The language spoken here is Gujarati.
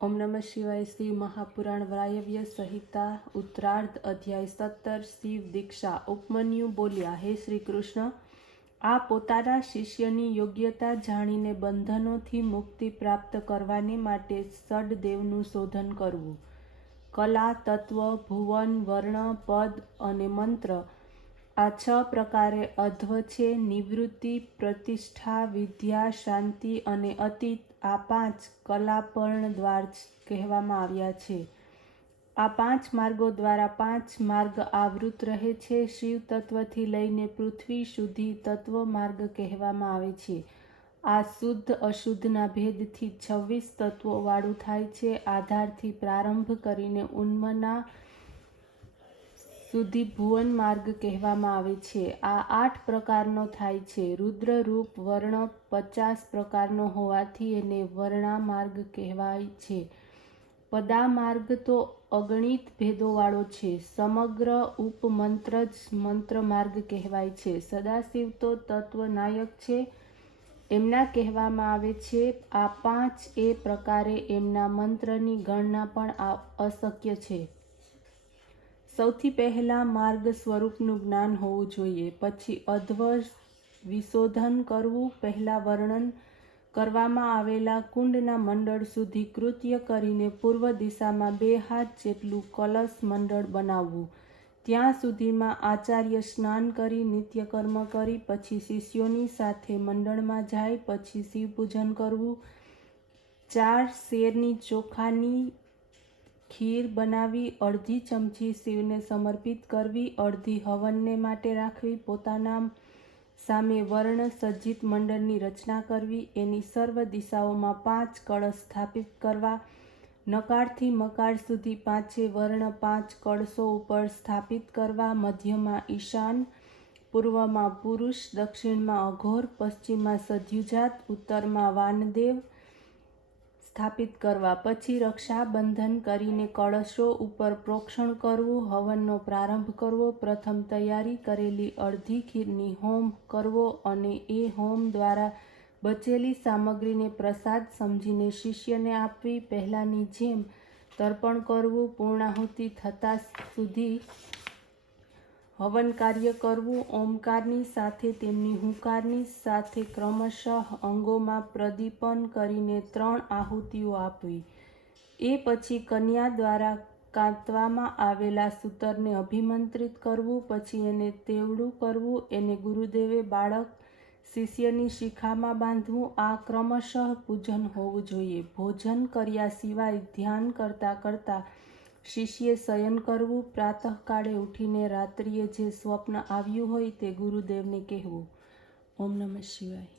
ओम नमः शिवाय। शिव महापुराण वायव्य संहिता उत्तरार्ध अध्याय 17 शिव दीक्षा। उपमन्यु बोल्या, हे श्री कृष्ण, आ पोताना शिष्यनी योग्यता जाणीने बंधनोथी मुक्ति प्राप्त करवाने माटे षड्देवનું શોધન કરવું। કલા, તત્વ, ભુવન, વર્ણ, પદ અને મંત્ર આ 6 પ્રકારે અધ્વ છે। નિવૃત્તિ, પ્રતિષ્ઠા, વિદ્યા, શાંતિ અને અતીત આ 5 કલાપર્ણ દ્વાર કહેવામાં આવ્યા છે। આ 5 માર્ગો દ્વારા 5 માર્ગ આવૃત રહે છે। શિવ તત્વથી લઈને પૃથ્વી સુધી તત્વ માર્ગ કહેવામાં આવે છે। આ શુદ્ધ અશુદ્ધના ભેદથી 26 તત્વો વાળું થાય છે। આધારથી પ્રારંભ કરીને ઉન્મના સુધી ભુવન માર્ગ કહેવામાં આવે છે। આ 8 પ્રકારનો થાય છે। રુદ્ર રૂપ વર્ણ 50 પ્રકારનો હોવાથી એને વર્ણા માર્ગ કહેવાય છે। પદા માર્ગ તો અગણિત ભેદોવાળો છે। સમગ્ર ઉપમંત્ર જ મંત્ર માર્ગ કહેવાય છે। સદાશિવ તો તત્વ નાયક છે, એમના કહેવામાં આવે છે। આ 5 એ પ્રકારે એમના મંત્રની ગણના પણ અશક્ય છે। સૌથી પહેલા માર્ગ સ્વરૂપનું જ્ઞાન હોવું જોઈએ, પછી અધ્વ વિશોધન કરવું। પહેલા વર્ણન કરવામાં આવેલા કુંડના મંડળ સુધી કૃત્ય કરીને પૂર્વ દિશામાં 2 હાથ જેટલું કલશ મંડળ બનાવવું। ત્યાં સુધીમાં આચાર્ય સ્નાન કરી નિત્યકર્મ કરી પછી શિષ્યોની સાથે મંડળમાં જાય। પછી શિવ પૂજન કરવું। 4 શેરની ચોખાની ખીર બનાવી અડધી ચમચી શિવને સમર્પિત કરવી, અડધી હવનને માટે રાખવી। પોતાના સામે વર્ણ સજ્જિત મંડળની રચના કરવી। એની સર્વ દિશાઓમાં 5 કળશ સ્થાપિત કરવા। નકારથી મકાર સુધી 5 વર્ણ 5 કળશો ઉપર સ્થાપિત કરવા। મધ્યમાં ઈશાન, પૂર્વમાં પુરુષ, દક્ષિણમાં અઘોર, પશ્ચિમમાં સદ્યુજાત, ઉત્તરમાં વાનદેવ સ્થાપિત કરવા। પછી રક્ષાબંધન કરીને કળશો ઉપર પ્રોક્ષણ કરવું। હવનનો પ્રારંભ કરવો। પ્રથમ તૈયારી કરેલી અડધી ખીરની હોમ કરવો અને એ હોમ દ્વારા બચેલી સામગ્રીને પ્રસાદ સમજીને શિષ્યને આપવી। પહેલાની જેમ તર્પણ કરવું। પૂર્ણાહુતિ થતાં સુધી હવન કાર્ય કરવું। ઓમકારની સાથે તેમની હુંકારની સાથે ક્રમશઃ અંગોમાં પ્રદીપન કરીને 3 આહુતિઓ આપવી। એ પછી કન્યા દ્વારા કાંતવામાં આવેલા સૂતરને અભિમંત્રિત કરવું। પછી એને તેવડું કરવું। એને ગુરુદેવે બાળક શિષ્યની શિખામાં બાંધવું। આ ક્રમશઃ પૂજન હોવું જોઈએ। ભોજન કર્યા સિવાય ધ્યાન કરતાં કરતાં શિષ્યે શયન કરવું। પ્રાતઃકાળે ઉઠીને રાત્રિએ જે સ્વપ્ન આવ્યું હોય તે ગુરુદેવને કહેવું। ઓમ નમઃ શિવાય।